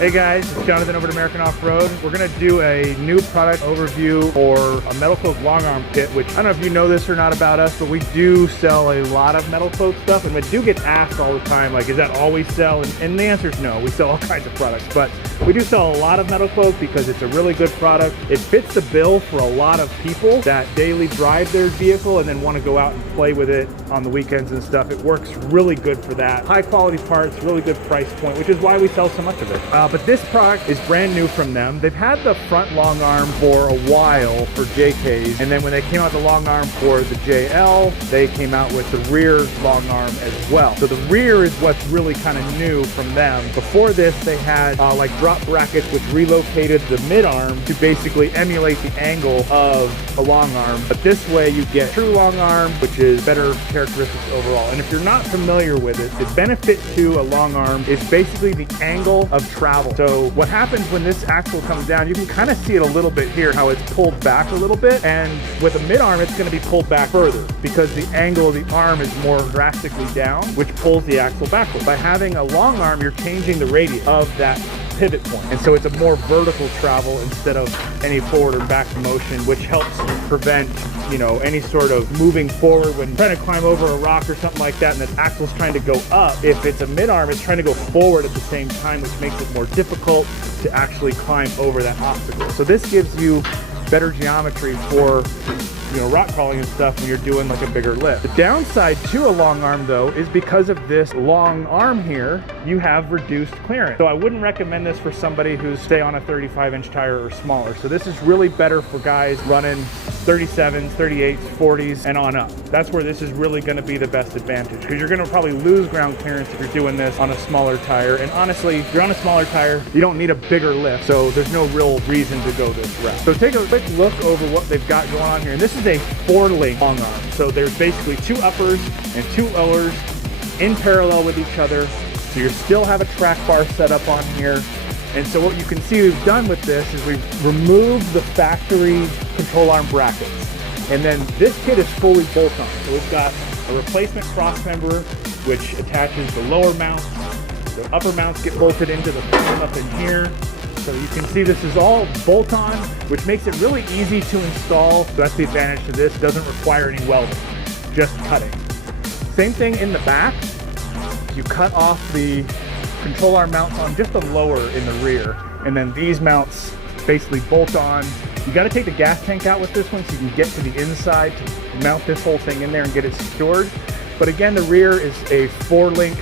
Hey guys, it's Jonathan over at American Off-Road. We're gonna do a new product overview for a metal cloak long arm kit, which I don't know if you know this or not about us, but we do sell a lot of metal cloak stuff, and we do get asked all the time, like, is that all we sell? And the answer is no. We sell all kinds of products, but we do sell a lot of metal cloak because it's a really good product. It fits the bill for a lot of people that daily drive their vehicle and then want to go out and play with it on the weekends and stuff. It works really good for that. High quality parts, really good price point, which is why we sell so much of it. But this product is brand new from them. They've had the front long arm for a while for JKs, and then when they came out the long arm for the JL, they came out with the rear long arm as well. So the rear is what's really kind of new from them. Before this, they had like drop brackets which relocated the mid arm to basically emulate the angle of a long arm. But this way you get true long arm, which is better characteristics overall. And if you're not familiar with it, the benefit to a long arm is basically the angle of travel. So what happens when this axle comes down, you can kind of see it a little bit here, how it's pulled back a little bit. And with a mid arm, it's going to be pulled back further because the angle of the arm is more drastically down, which pulls the axle backwards. By having a long arm, you're changing the radius of that pivot point. And so it's a more vertical travel instead of any forward or back motion, which helps prevent, you know, any sort of moving forward when trying to climb over a rock or something like that and the axle's trying to go up. If it's a mid-arm, it's trying to go forward at the same time, which makes it more difficult to actually climb over that obstacle. So this gives you better geometry for, you know, rock crawling and stuff when you're doing like a bigger lift. The downside to a long arm though is because of this long arm here, you have reduced clearance. So I wouldn't recommend this for somebody who's say on a 35-inch tire or smaller. So this is really better for guys running 37s, 38s, 40s and on up. That's where this is really going to be the best advantage, because you're going to probably lose ground clearance if you're doing this on a smaller tire. And honestly, if you're on a smaller tire, you don't need a bigger lift. So there's no real reason to go this route. So take a quick look over what they've got going on here. And this is a 4-link long arm. So there's basically 2 uppers and 2 lowers in parallel with each other. So you still have a track bar set up on here. And so what you can see we've done with this is we've removed the factory control arm brackets. And then this kit is fully bolt-on. So we've got a replacement cross member which attaches the lower mounts. The upper mounts get bolted into the frame up in here. So you can see this is all bolt-on, which makes it really easy to install. So that's the advantage to this. It doesn't require any welding, just cutting. Same thing in the back. You cut off the control arm mounts on just the lower in the rear. And then these mounts basically bolt on. You got to take the gas tank out with this one so you can get to the inside to mount this whole thing in there and get it secured. But again, the rear is a 4-link,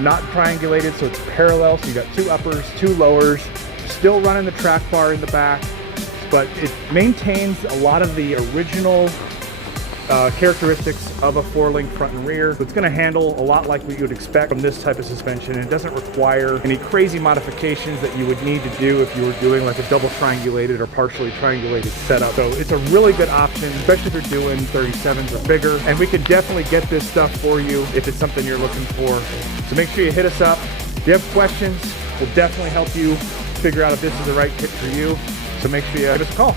not triangulated, so it's parallel. So you got 2 uppers, 2 lowers. Still running the track bar in the back, but it maintains a lot of the original characteristics of a 4-link front and rear. So it's going to handle a lot like what you would expect from this type of suspension. It doesn't require any crazy modifications that you would need to do if you were doing like a double triangulated or partially triangulated setup. So it's a really good option, especially if you're doing 37s or bigger. And we can definitely get this stuff for you if it's something you're looking for. So make sure you hit us up. If you have questions, we'll definitely help you figure out if this is the right kit for you. So make sure you give us a call.